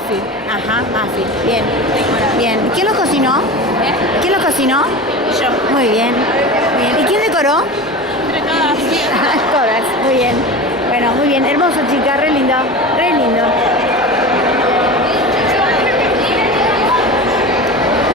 muffin. Ajá, muffin. Bien. Decorado. Bien. ¿Y quién lo cocinó? ¿Eh? ¿Quién lo cocinó? Yo. Muy bien. Muy bien. ¿Y quién decoró? Entre todas. Todas. Muy bien. Bueno, muy bien. Hermoso, chica. Re lindo.